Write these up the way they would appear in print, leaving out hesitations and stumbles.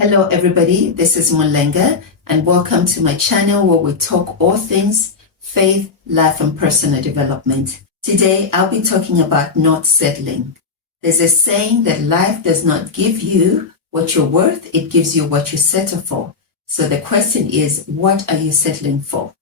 Hello everybody, this is Mulenga and welcome to my channel where we talk all things faith, life and personal development. Today I'll be talking about not settling. There's a saying that life does not give you what you're worth, it gives you what you settle for. So the question is, what are you settling for?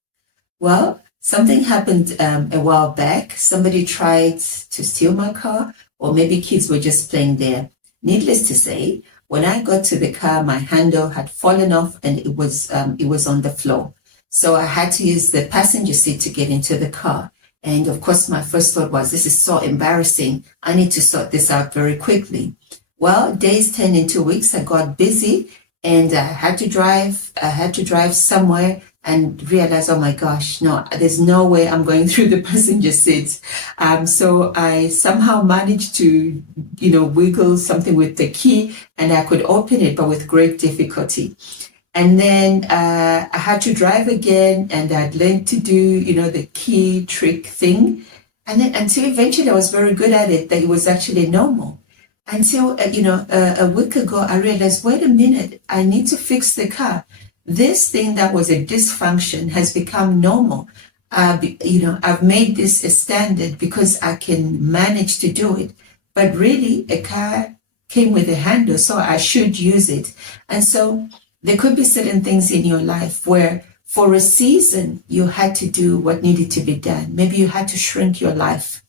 Well, something happened a while back. Somebody tried to steal my car, or maybe kids were just playing there. Needless to say, when I got to the car, my handle had fallen off and it was on the floor. So I had to use the passenger seat to get into the car. And of course, my first thought was, this is so embarrassing. I need to sort this out very quickly. Well, days turned into weeks. I got busy and I had to drive somewhere and realized, oh my gosh, no, there's no way I'm going through the passenger seat. So I somehow managed to, wiggle something with the key and I could open it, but with great difficulty. And then I had to drive again and I'd learned to do, the key trick thing. And then until eventually I was very good at it, that it was actually normal. Until, a week ago, I realized, wait a minute, I need to fix the car. This thing that was a dysfunction has become normal. I've made this a standard because I can manage to do it. But really, a car came with a handle, so I should use it. And so there could be certain things in your life where for a season, you had to do what needed to be done. Maybe you had to shrink your life.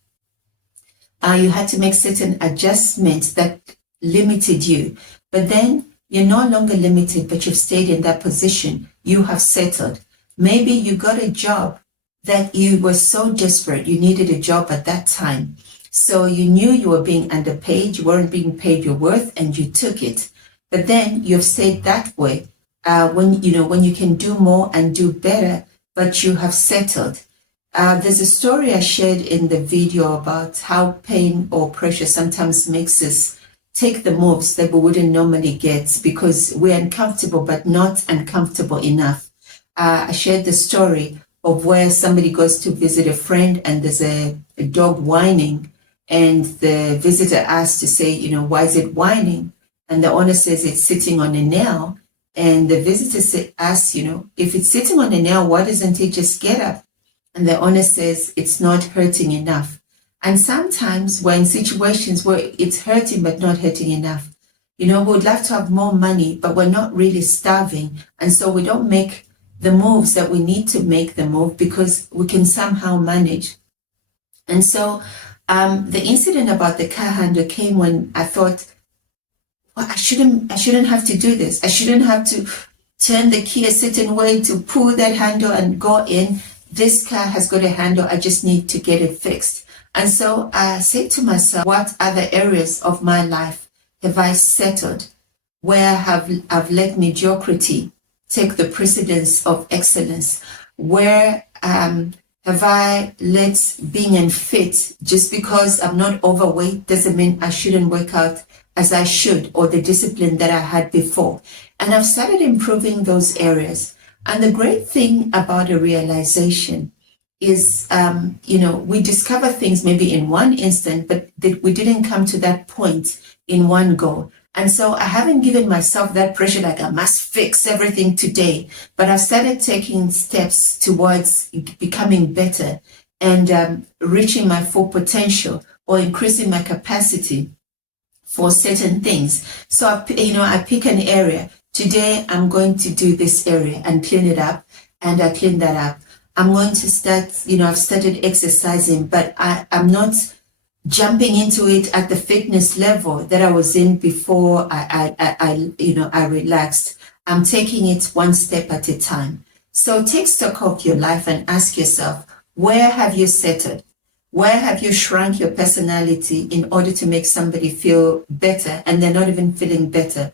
You had to make certain adjustments that limited you. But then you're no longer limited, but you've stayed in that position. You have settled. Maybe you got a job that you were so desperate. You needed a job at that time. So you knew you were being underpaid. You weren't being paid your worth and you took it. But then you've stayed that way when you can do more and do better, but you have settled. There's a story I shared in the video about how pain or pressure sometimes makes us take the moves that we wouldn't normally get because we're uncomfortable, but not uncomfortable enough. I shared the story of where somebody goes to visit a friend and there's a dog whining and the visitor asks to say, why is it whining? And the owner says it's sitting on a nail. And the visitor asks, if it's sitting on a nail, why doesn't it just get up? And the owner says it's not hurting enough. And sometimes we're in situations where it's hurting, but not hurting enough. We would love to have more money, but we're not really starving. And so we don't make the moves that we need to make the move because we can somehow manage. And so the incident about the car handle came when I thought, well, I shouldn't have to do this. I shouldn't have to turn the key a certain way to pull that handle and go in. This car has got a handle. I just need to get it fixed. And so I said to myself, what other areas of my life have I settled? Where I've let mediocrity take the precedence of excellence? Where have I let being unfit, just because I'm not overweight doesn't mean I shouldn't work out as I should, or the discipline that I had before. And I've started improving those areas. And the great thing about a realization is, we discover things maybe in one instant, but we didn't come to that point in one go. And so I haven't given myself that pressure like I must fix everything today, but I've started taking steps towards becoming better and reaching my full potential or increasing my capacity for certain things. So I pick an area. Today I'm going to do this area and clean it up, and I clean that up. I'm going to start, I've started exercising, but I'm not jumping into it at the fitness level that I was in before I relaxed. I'm taking it one step at a time. So take stock of your life and ask yourself, where have you settled? Where have you shrunk your personality in order to make somebody feel better and they're not even feeling better?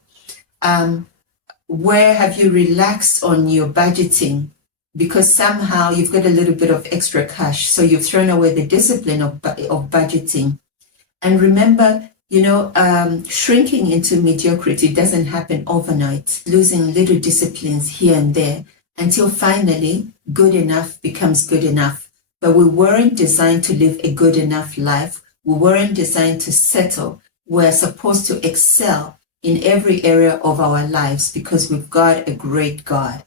Where have you relaxed on your budgeting because somehow you've got a little bit of extra cash, so you've thrown away the discipline of budgeting? And remember, shrinking into mediocrity doesn't happen overnight, losing little disciplines here and there until finally good enough becomes good enough. But we weren't designed to live a good enough life. We weren't designed to settle. We're supposed to excel in every area of our lives because we've got a great God.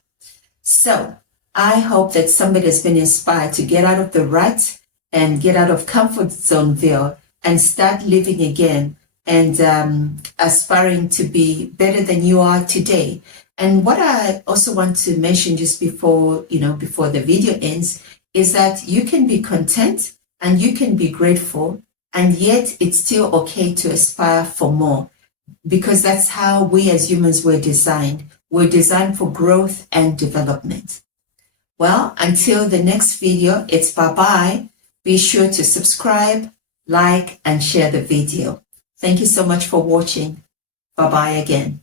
So I hope that somebody has been inspired to get out of the rut and get out of comfort zoneville and start living again and aspiring to be better than you are today. And what I also want to mention just before the video ends is that you can be content and you can be grateful, and yet it's still okay to aspire for more, because that's how we as humans were designed. We're designed for growth and development. Well, until the next video, it's bye-bye. Be sure to subscribe, like, and share the video. Thank you so much for watching. Bye-bye again.